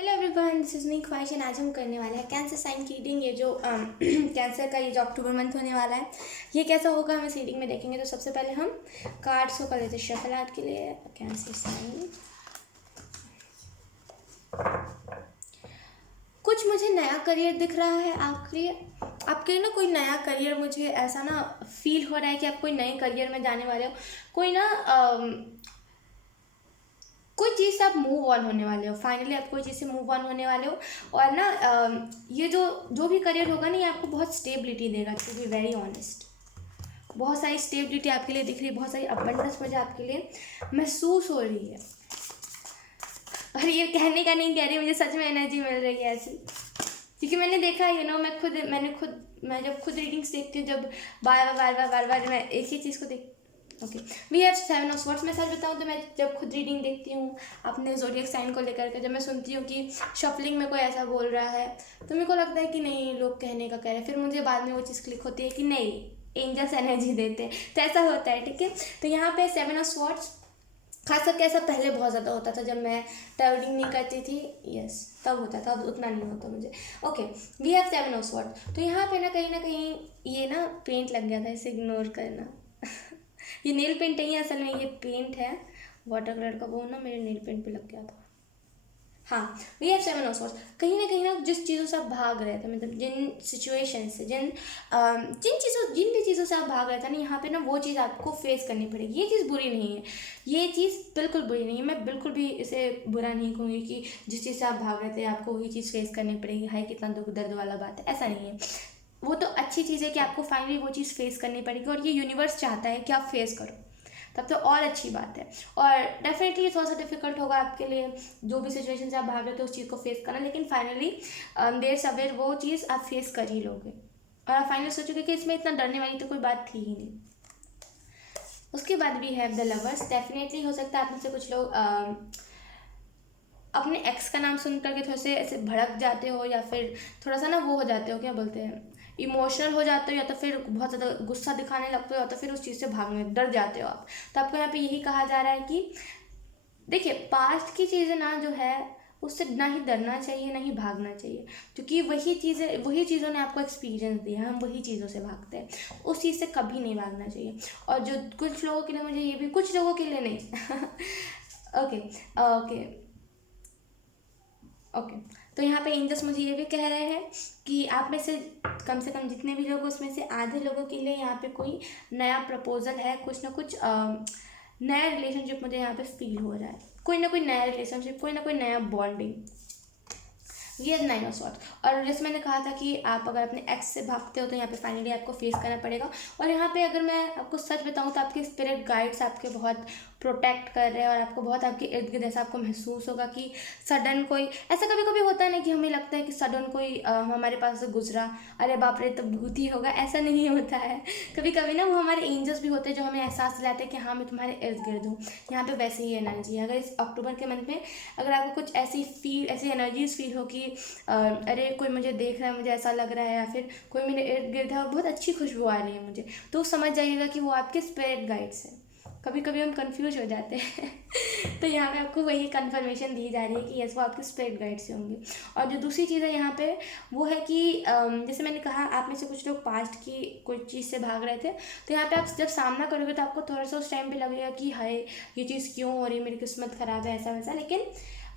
Hello everyone, this is me ख्वाहिश and आज हम करने वाले हैं कैंसर साइन की रीडिंग। ये जो कैंसर का ये जो अक्टूबर मंथ होने वाला है, ये कैसा होगा हम इस रीडिंग में देखेंगे। तो सबसे पहले हम कार्ड्स को कर लेते हैं शफल आउट के लिए। कैंसर साइन, कुछ मुझे नया करियर दिख रहा है आपके ना कोई नया करियर, मुझे ऐसा ना फील हो रहा है कि आप कोई नए करियर में जाने वाले हो। कोई ना कोई चीज़ से आप मूव ऑन होने वाले हो, फाइनली आप कोई चीज़ से मूव ऑन होने वाले हो। और ना ये जो भी करियर होगा ना, ये आपको बहुत स्टेबिलिटी देगा। टू बी वेरी ऑनेस्ट, बहुत सारी स्टेबिलिटी आपके लिए दिख रही है, बहुत सारी अबंडेंस मुझे आपके लिए महसूस हो रही है। और ये कहने का नहीं कह रही, मुझे सच में एनर्जी मिल रही है ऐसी, क्योंकि मैंने देखा मैं जब खुद रीडिंग्स देखती हूँ, जब बार बार मैं एक ही चीज़ को okay, we have 7 of swords. मैं सच बताऊँ तो मैं जब खुद रीडिंग देखती हूँ अपने ज़ोडिएक साइन को लेकर के, जब मैं सुनती हूँ कि शफलिंग में कोई ऐसा बोल रहा है, तो मेरे को लगता है कि नहीं, लोग कहने का कह रहे हैं। फिर मुझे बाद में वो चीज़ क्लिक होती है कि नहीं, एंजल्स एनर्जी देते हैं, तो ऐसा होता है। ठीक है, तो यहाँ पे 7 ऑफ स्वॉर्ड्स, खास करके ऐसा पहले बहुत ज़्यादा होता था जब मैं ट्रैवलिंग नहीं करती थी। यस, तब होता था, अब उतना नहीं होता मुझे। Okay, we have 7 of sword. तो यहाँ पे ना कहीं ये ना पेंट लग गया था, इसे इग्नोर करना। ये नेल पेंट नहीं है, असल में ये पेंट है वाटर कलर का, वो ना मेरे नेल पेंट पे लग गया था। हाँ, वी हैव 7 ऑफ स्वॉर्ड्स। कहीं ना जिस चीज़ों से आप भाग रहे थे, मतलब जिन सिचुएशन से, जिन भी चीज़ों से आप भाग रहे थे ना, यहाँ पे ना वो चीज़ आपको फेस करनी पड़ेगी। ये चीज़ बुरी नहीं है, ये चीज़ बिल्कुल बुरी नहीं है। मैं बिल्कुल भी इसे बुरा नहीं कहूँगी कि जिस चीज़ से आप भाग रहे थे आपको वही चीज़ फेस करनी पड़ेगी। हाय, कितना दुख दर्द वाला बात है, ऐसा नहीं है। वो तो अच्छी चीज़ है कि आपको फाइनली वो चीज़ फेस करनी पड़ेगी, और ये यूनिवर्स चाहता है कि आप फेस करो, तब तो और अच्छी बात है। और डेफिनेटली ये थोड़ा सा डिफिकल्ट होगा आपके लिए, जो भी सिचुएशन से आप भाग रहे थे उस चीज़ को फेस करना, लेकिन फाइनली देर सवेर वो चीज़ आप फेस कर ही लोगे। और आप फाइनली सोचोगे कि इसमें इतना डरने वाली तो कोई बात थी ही नहीं। उसके बाद भी हैव द लवर्स। डेफिनेटली हो सकता है आप में से कुछ लोग अपने एक्स का नाम सुन करके थोड़े से ऐसे भड़क जाते हो, या फिर थोड़ा सा ना वो हो जाते हो, क्या बोलते हैं, इमोशनल हो जाते हो, या तो फिर बहुत ज़्यादा गुस्सा दिखाने लगते हो, या तो फिर उस चीज़ से भागने डर जाते हो आप। तो आपको यहाँ पे यही कहा जा रहा है कि देखिए, पास्ट की चीज़ें ना जो है, उससे ना ही डरना चाहिए ना ही भागना चाहिए, क्योंकि वही चीज़ों ने आपको एक्सपीरियंस दिया है। हम वही चीज़ों से भागते हैं, उस चीज़ से कभी नहीं भागना चाहिए। और जो कुछ लोगों के लिए, मुझे ये भी, कुछ लोगों के लिए नहीं ओके ओके ओके, तो यहाँ पे एंजल्स मुझे ये भी कह रहे हैं कि आप में से कम जितने भी लोग, उसमें से आधे लोगों के लिए यहाँ पे कोई नया प्रपोजल है, कुछ ना कुछ नया रिलेशनशिप मुझे यहाँ पे फील हो रहा है। कोई ना कोई नया रिलेशनशिप, कोई ना कोई नया बॉन्डिंग। ये 9 ऑफ सॉर्ड्स। और जैसे मैंने कहा था कि आप अगर अपने एक्स से भागते हो तो यहाँ पे फाइनली आपको फेस करना पड़ेगा। और यहाँ पे अगर मैं आपको सच बताऊँ तो आपके स्पिरिट गाइड्स आपके बहुत प्रोटेक्ट कर रहे हैं, और आपको बहुत आपके इर्द गिर्द ऐसा आपको महसूस होगा कि सडन कोई ऐसा कभी कभी होता है ना, कि हमें लगता है कि सडन कोई हमारे पास से गुजरा, अरे बाप रे तो भूत ही होगा, ऐसा नहीं होता है। कभी कभी ना वो हमारे एंजल्स भी होते हैं जो हमें एहसास दिलाते हैं कि हाँ, मैं तुम्हारे इर्द गिर्द हूँ। यहाँ पे वैसे ही एनर्जी है। अगर इस अक्टूबर के मंथ में अगर आपको कुछ ऐसी एनर्जीज फील हो कि अरे कोई मुझे देख रहा है, मुझे ऐसा लग रहा है, या फिर कोई मेरे इर्द गिर्द है और बहुत अच्छी खुशबू आ रही है मुझे, तो समझ जाइएगा कि वो आपके स्पिरिट गाइड्स हैं। कभी कभी हम कंफ्यूज हो जाते हैं तो यहाँ पे आपको वही कंफर्मेशन दी जा रही है कि यस, वो आपके स्पिरिट गाइड से होंगे। और जो दूसरी चीज़ है यहाँ पे, वो है कि जैसे मैंने कहा, आप में से कुछ लोग पास्ट की कोई चीज़ से भाग रहे थे, तो यहाँ पे आप जब सामना करोगे तो आपको थोड़ा सा उस टाइम पे लगेगा कि हाय, ये चीज़ क्यों हो रही है, मेरी किस्मत ख़राब है, ऐसा वैसा। लेकिन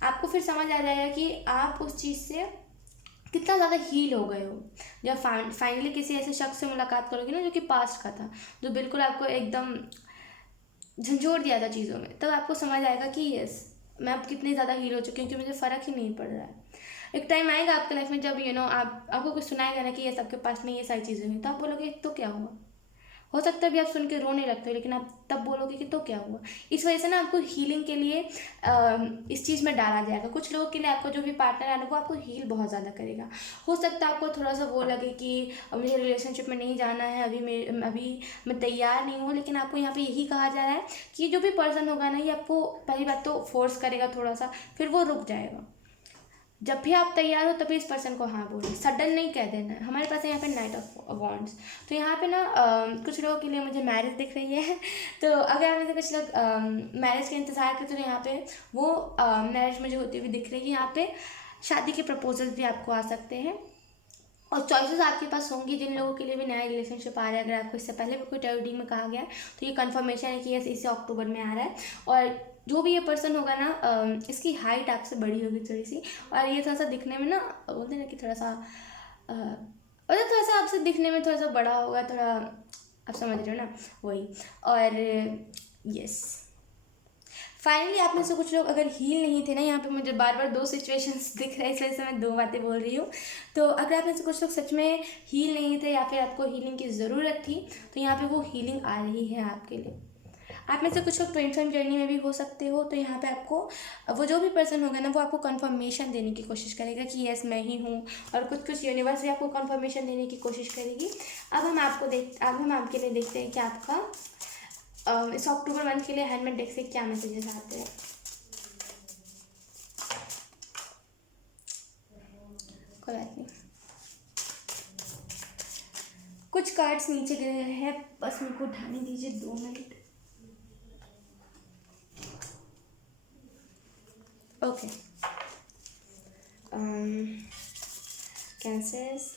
आपको फिर समझ आ जाएगा कि आप उस चीज़ से कितना ज़्यादा हील हो गए हो। जब फाइनली किसी ऐसे शख्स से मुलाकात करोगे ना, जो कि पास्ट का था, जो बिल्कुल आपको एकदम झंझोड़ दिया था चीज़ों में, तब आपको समझ आएगा कि यस, मैं अब कितनी ज़्यादा हील हो चुकी हूँ कि मुझे फ़र्क ही नहीं पड़ रहा है। एक टाइम आएगा आपके लाइफ में जब आपको कुछ सुनाएगा ना कि ये सबके पास में ये सारी चीज़ें हुई, तो आप बोलोगे तो क्या हुआ। हो सकता है अभी आप सुन के रोने लगते हो, लेकिन आप तब बोलोगे कि तो क्या हुआ। इस वजह से ना आपको हीलिंग के लिए इस चीज़ में डाला जाएगा। कुछ लोगों के लिए आपको जो भी पार्टनर है ना, वो आपको हील बहुत ज़्यादा करेगा। हो सकता है आपको थोड़ा सा वो लगे कि मुझे रिलेशनशिप में नहीं जाना है, अभी मैं तैयार नहीं हूँ, लेकिन आपको यहाँ पे यही कहा जा रहा है कि जो भी पर्सन होगा ना, ये आपको पहली बात तो फोर्स करेगा थोड़ा सा, फिर वो रुक जाएगा। जब भी आप तैयार हो तभी इस पर्सन को हाँ बोलिए, सडन नहीं कह देना है। हमारे पास है यहाँ पे नाइट ऑफ वॉन्ड्स। तो यहाँ पे ना कुछ लोगों के लिए मुझे मैरिज दिख रही है तो अगर आप में से कुछ लोग मैरिज के इंतज़ार करते तो यहाँ पे वो मैरिज मुझे होती हुई दिख रही है। यहाँ पे शादी के प्रपोजल भी आपको आ सकते हैं। और चॉइसेस आपके पास होंगी जिन लोगों के लिए भी नया रिलेशनशिप आ रहा है। अगर आपको इससे पहले भी कोई टाइम रीडिंग में कहा गया है तो ये कंफर्मेशन है कि यस इसे अक्टूबर में आ रहा है। और जो भी ये पर्सन होगा ना, इसकी हाइट आपसे बड़ी होगी थोड़ी सी, और ये थोड़ा सा दिखने में ना, बोलते हैं ना कि थोड़ा सा मतलब थोड़ा सा आपसे दिखने में थोड़ा सा बड़ा होगा, थोड़ा आप समझ रहे हो ना, वही। और यस, फाइनली आप में से कुछ लोग अगर हील नहीं थे ना, यहाँ पे मुझे बार बार दो सिचुएशंस दिख रहे हैं, इस वजह से मैं दो बातें बोल रही हूँ। तो अगर आप में से कुछ लोग सच में हील नहीं थे या फिर आपको हीलिंग की ज़रूरत थी, तो यहाँ पे वो हीलिंग आ रही है आपके लिए। आप में से कुछ लोग ट्विन फ्लेम जर्नी में भी हो सकते हो, तो यहाँ पे आपको वो जो भी पर्सन होगा ना, वो आपको कंफर्मेशन देने की कोशिश करेगा कि यस मैं ही हूँ, और कुछ कुछ यूनिवर्स भी आपको कंफर्मेशन देने की कोशिश करेगी। अब हम आपके लिए देखते हैं कि आपका इस अक्टूबर मंथ के लिए हैंडमेड डेक से क्या मैसेजेस आते हैं। कोई बात नहीं, कुछ कार्ड्स नीचे गिरे हैं, बस मेरे को उठाने दीजिए 2 मिनट। ओके, कैंसर्स,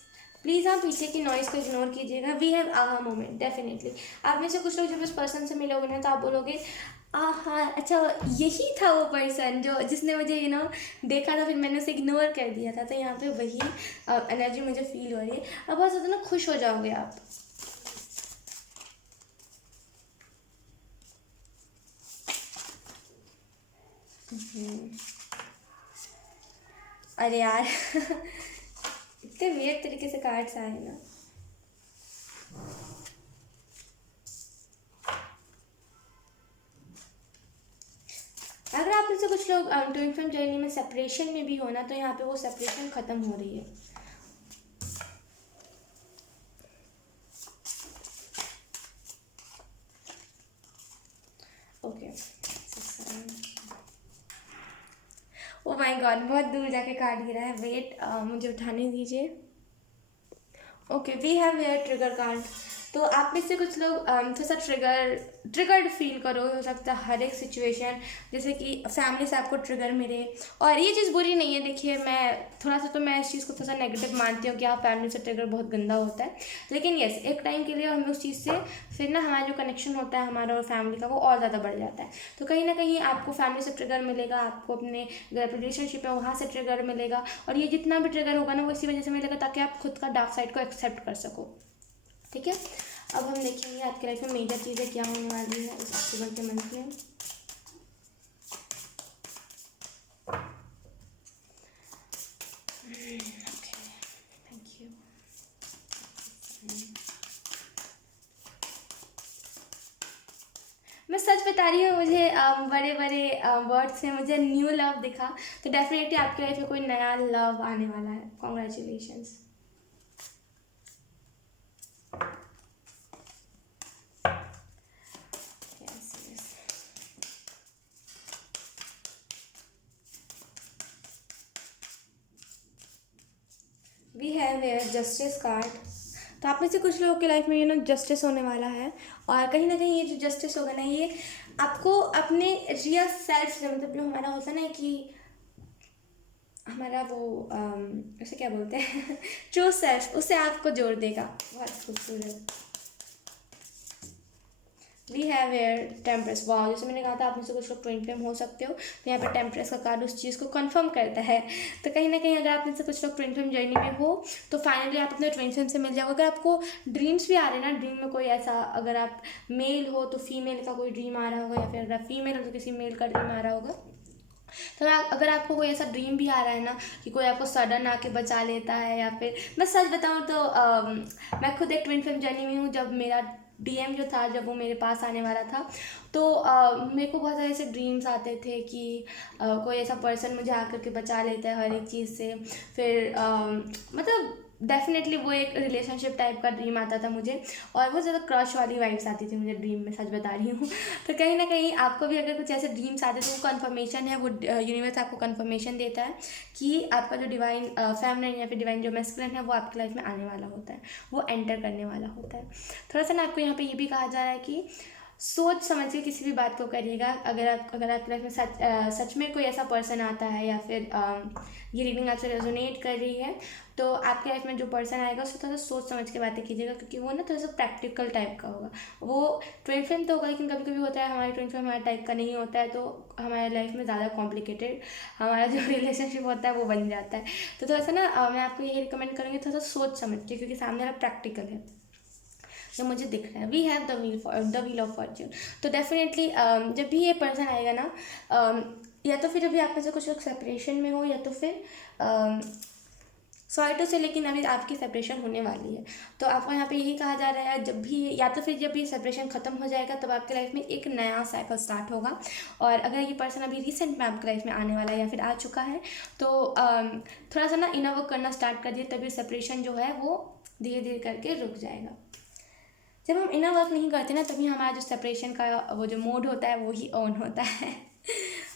प्लीज़ आप पीछे की नॉइज़ को इग्नोर कीजिएगा। We have aha moment, definitely. आप में से कुछ लोग जब इस पर्सन से मिलोगे ना, तो आप बोलोगे आहा, अच्छा यही था वो पर्सन जो जिसने मुझे देखा था, फिर मैंने उसे इग्नोर कर दिया था। तो यहाँ पे वही एनर्जी मुझे फील हो रही है। अब बहुत ज़्यादा ना खुश हो जाओगे आप। अरे यार इतने वियर्ड तरीके से कार्ड्स आए ना। अगर आप में से कुछ लोग ट्विन फ्लेम जर्नी में सेपरेशन में भी हो ना, तो यहाँ पे वो सेपरेशन ख़त्म हो रही है। ओके, ओ माय गॉड, बहुत दूर जाके कार्ड गिरा है। वेट, मुझे उठाने दीजिए। Okay, we have here trigger card. तो आप में से कुछ लोग थोड़ा सा ट्रिगर्ड फील करो, हो सकता है हर एक सिचुएशन, जैसे कि फैमिली से आपको ट्रिगर मिले। और ये चीज़ बुरी नहीं है, देखिए मैं इस चीज़ को थोड़ा सा नेगेटिव मानती हूँ कि आप फैमिली से ट्रिगर बहुत गंदा होता है। लेकिन यस, एक टाइम के लिए हमें उस चीज़ से फिर ना हमारा जो कनेक्शन होता है हमारा और फैमिली का, वो और ज़्यादा बढ़ जाता है। तो कहीं ना कहीं आपको फैमिली से ट्रिगर मिलेगा, आपको अपने अगर रिलेशनशिप है वहाँ से ट्रिगर मिलेगा, और ये जितना भी ट्रिगर होगा ना, वो इसी वजह से मिलेगा ताकि आप खुद का डार्क साइड को एक्सेप्ट कर सको। ठीक है, अब हम देखेंगे आपके लाइफ में मेजर चीज़ें क्या होने वाली है इस अक्टूबर के मंथ में। Thank you. मैं सच बता रही हूँ, मुझे बड़े बड़े वर्ड्स से मुझे न्यू लव दिखा, तो डेफिनेटली आपकी लाइफ में कोई नया लव आने वाला है। Congratulations. We have here justice card. तो आप में से कुछ लोगों की लाइफ में जस्टिस होने वाला है, और कहीं ना कहीं ये जो जस्टिस होगा ना, ये आपको अपने रियल सेल्फ से, मतलब जो हमारा होता है ना कि हमारा वो उसे क्या बोलते हैं ट्रू सेल्फ, उससे आपको जोड़ देगा। बहुत खूबसूरत। We have here temperas. वाह, जैसे मैंने कहा था आप में से कुछ लोग ट्विन फ्लेम हो सकते हो, तो यहाँ पर टेम्परेस का कार्ड उस चीज़ को कंफर्म करता है। तो कहीं ना कहीं अगर आप में से कुछ लोग ट्विन फ्लेम जर्नी में हो, तो फाइनली आप अपने ट्विन फ्लेम से मिल जाओगे। अगर आपको ड्रीम्स भी आ रहे हैं ना, ड्रीम में कोई ऐसा, अगर आप मेल हो तो फीमेल का कोई ड्रीम आ रहा होगा, या फिर अगर आप फीमेल हो तो किसी मेल का ड्रीम आ रहा होगा। तो अगर आपको कोई ऐसा ड्रीम भी आ रहा है ना कि कोई आपको सडन आके बचा लेता है, या फिर मैं सच बताऊँ तो मैं खुद एक ट्विन फ्लेम जर्नी में हूँ। जब मेरा डीएम जो था, जब वो मेरे पास आने वाला था, तो मेरे को बहुत सारे ऐसे ड्रीम्स आते थे कि कोई ऐसा पर्सन मुझे आकर के बचा लेता है हर एक चीज़ से। फिर मतलब डेफिनेटली वो एक रिलेशनशिप टाइप का ड्रीम आता था मुझे, और बहुत ज़्यादा क्रश वाली वाइब्स आती थी मुझे ड्रीम में, सच बता रही हूँ। तो कहीं ना कहीं आपको भी अगर कुछ ऐसे ड्रीम्स आते तो वो कन्फर्मेशन है, वो यूनिवर्स आपको कन्फर्मेशन देता है कि आपका जो डिवाइन फेमिनिन या फिर डिवाइन जो मैस्कुलिन है, वो आपकी लाइफ में आने वाला होता है, वो एंटर करने वाला होता है। थोड़ा सा ना आपको यहाँ पे ये भी कहा जा रहा है कि सोच समझ के किसी भी बात को करिएगा। अगर आपकी लाइफ में सच में कोई ऐसा पर्सन आता है या फिर ये रीडिंग आपसे रेजोनेट कर रही है, तो आपकी लाइफ में जो पर्सन आएगा उससे थोड़ा सा सोच समझ के बातें कीजिएगा, क्योंकि वो ना थोड़ा सा प्रैक्टिकल टाइप का होगा। वो ट्विन फ्लेम तो होगा, लेकिन कभी कभी होता है हमारी ट्विन फ्लेम हमारे टाइप का नहीं होता है, तो हमारे लाइफ में ज़्यादा कॉम्प्लिकेटेड हमारा जो रिलेशनशिप होता है वो बन जाता है। तो थोड़ा सा ना मैं आपको यही रिकमेंड करूँगी, थोड़ा सा सोच समझ के, क्योंकि सामने वाला प्रैक्टिकल है जो मुझे दिख रहा है। We have the wheel of fortune. तो डेफिनेटली जब भी ये पर्सन आएगा ना, या तो फिर अभी आप में से कुछ लोग सेपरेशन में हो, या तो फिर सॉरी टू से, लेकिन अभी आपकी सेपरेशन होने वाली है। तो आपको यहाँ पे यही कहा जा रहा है, जब भी या तो फिर जब भी सेपरेशन खत्म हो जाएगा तब आपके लाइफ में एक नया साइकिल स्टार्ट होगा। और अगर ये पर्सन अभी रिसेंट में आपके लाइफ में आने वाला है या फिर आ चुका है, तो थोड़ा सा ना इनर वर्क करना स्टार्ट कर दिए, तभी सेपरेशन जो है वो धीरे धीरे करके रुक जाएगा। जब हम इनर वर्क नहीं करते ना, तभी हमारा जो सेपरेशन का वो जो मोड होता है वो ही ऑन होता है।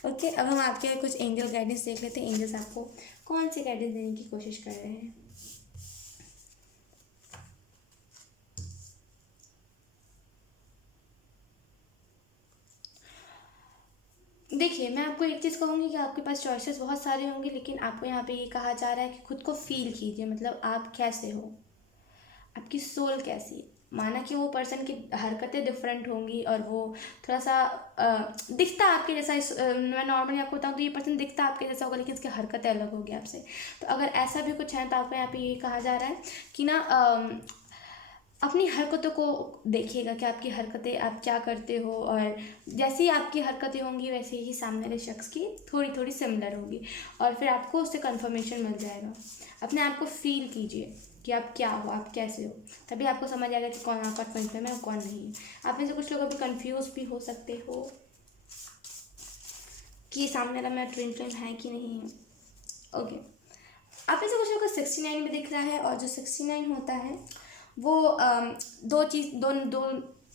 ओके, अब हम आपके कुछ एंजल गाइडेंस देख लेते हैं। एंजल्स आपको कौन सी गाइडेंस देने की कोशिश कर रहे हैं। देखिए, मैं आपको एक चीज़ कहूँगी कि आपके पास चॉइसेस बहुत सारे होंगे, लेकिन आपको यहाँ पे ये कहा जा रहा है कि खुद को फील कीजिए, मतलब आप कैसे हो, आपकी सोल कैसी है। माना कि वो पर्सन की हरकतें डिफरेंट होंगी और वो थोड़ा सा दिखता आपके जैसा मैं नॉर्मली आपको बताऊँ तो ये पर्सन दिखता आपके जैसा होगा, लेकिन इसकी हरकतें अलग होगी आपसे। तो अगर ऐसा भी कुछ है तो आपको यहाँ पे ये कहा जा रहा है कि ना अपनी हरकतों को देखिएगा कि आपकी हरकतें आप क्या करते हो, और जैसी आपकी हरकतें होंगी वैसे ही सामने वाले शख्स की थोड़ी थोड़ी सिमिलर होगी, और फिर आपको उससे कंफर्मेशन मिल जाएगा। अपने आप को फील कीजिए कि आप क्या हो, आप कैसे हो, तभी आपको समझ आएगा कि कौन आपका ट्विन फ्लेम है और कौन नहीं है। आप में से कुछ लोग अभी कंफ्यूज भी हो सकते हो कि सामने वाला मेरा ट्विन फ्लेम है कि नहीं है। ओके, आप में से कुछ लोग का 69 में दिख रहा है, और जो 69 होता है वो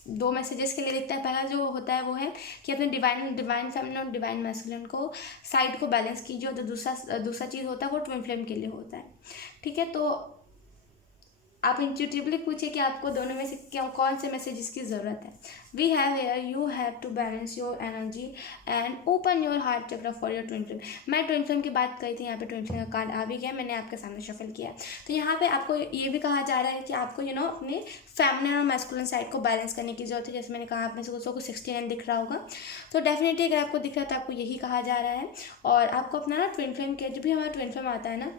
दो मैसेजेस के लिए दिखता है। पहला जो होता है वो है कि अपने डिवाइन फेमिनिन और डिवाइन मैस्कुलिन को साइड को बैलेंस कीजिए, और जो दूसरा चीज़ होता है वो ट्विन फ्लेम के लिए होता है। ठीक है, तो आप इंट्यूटिवली पूछिए कि आपको दोनों में से कौन से मैसेजेस की ज़रूरत है। We have here, you have to balance your energy and open your heart chakra for your twin flame. मैं ट्विन फ्लेम की बात करी थी, यहाँ पे ट्विन फ्लेम का कार्ड आ भी गया, मैंने आपके सामने शफल किया। तो यहाँ पे आपको ये भी कहा जा रहा है कि आपको अपने फेमिनिन और मैस्कुलिन साइड को बैलेंस करने की जरूरत है। जैसे मैंने कहा, आप में से कुछ को 69 दिख रहा होगा, तो डेफिनेटली अगर आपको दिख रहा है तो आपको यही कहा जा रहा है। और आपको अपना ना ट्विन फ्लेम के, जब भी हमारा ट्विन फ्लेम आता है ना,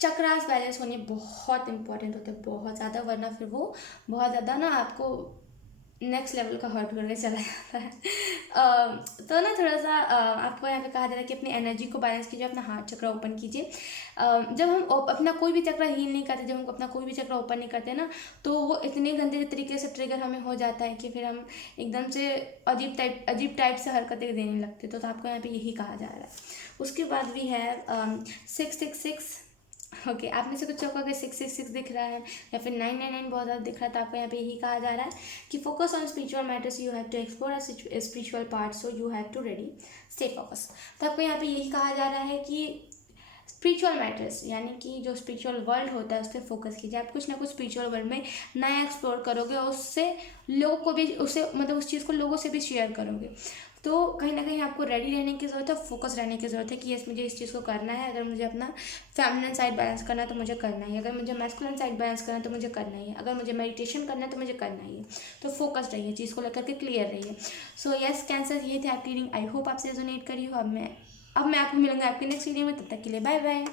चक्रास बैलेंस होने बहुत इंपॉर्टेंट होते हैं, बहुत ज़्यादा, वरना फिर वो बहुत ज़्यादा ना आपको नेक्स्ट लेवल का हर्ट करने चला जाता है। तो ना थोड़ा सा आपको यहाँ पे कहा जा रहा है कि अपनी एनर्जी को बैलेंस कीजिए, अपना हार्ट चक्र ओपन कीजिए। जब हम अपना कोई भी चक्र हील नहीं करते, जब हम अपना कोई भी चक्र ओपन नहीं करते ना, तो वो इतने गंदे तरीके से ट्रिगर हमें हो जाता है कि फिर हम एकदम से अजीब टाइप से हरकतें देने लगते। तो आपको यहाँ पे यही कहा जा रहा है। उसके बाद भी है 666। ओके, आप में से कुछ को अगर 666 दिख रहा है या फिर 999 बहुत ज़्यादा दिख रहा है, तो आपको यहाँ पे यही कहा जा रहा है कि focus on spiritual matters, you have to explore spiritual part, so you have to ready stay focus. तो आपको यहाँ पे यही कहा जा रहा है कि स्पिरिचुअल मैटर्स यानी कि जो स्पिरिचुअल वर्ल्ड होता है उस पर फोकस कीजिए। आप कुछ ना कुछ स्पिरिचुअल वर्ल्ड में नया एक्सप्लोर करोगे, और उससे लोगों को भी उस चीज़ को लोगों से भी शेयर करोगे। तो कहीं ना कहीं आपको रेडी रहने की ज़रूरत है, फोकस रहने की ज़रूरत है कि यस, मुझे इस चीज़ को करना है। अगर मुझे अपना फेमिनिन साइड बैलेंस करना है तो मुझे करना ही है, अगर मुझे मैस्कुलिन साइड बैलेंस करना है तो मुझे करना ही है, अगर मुझे मेडिटेशन करना है तो मुझे करना ही है। तो फोकस्ड रहिए, चीज़ को लेकर के क्लियर रहिए। सो यस कैंसर, ये थी आपकी रीडिंग। आई होप आपसे रेजोनेट करी हो। अब मैं आपको मिलूंगा आपके नेक्स्ट वीडियो में, तब तक के लिए बाय बाय।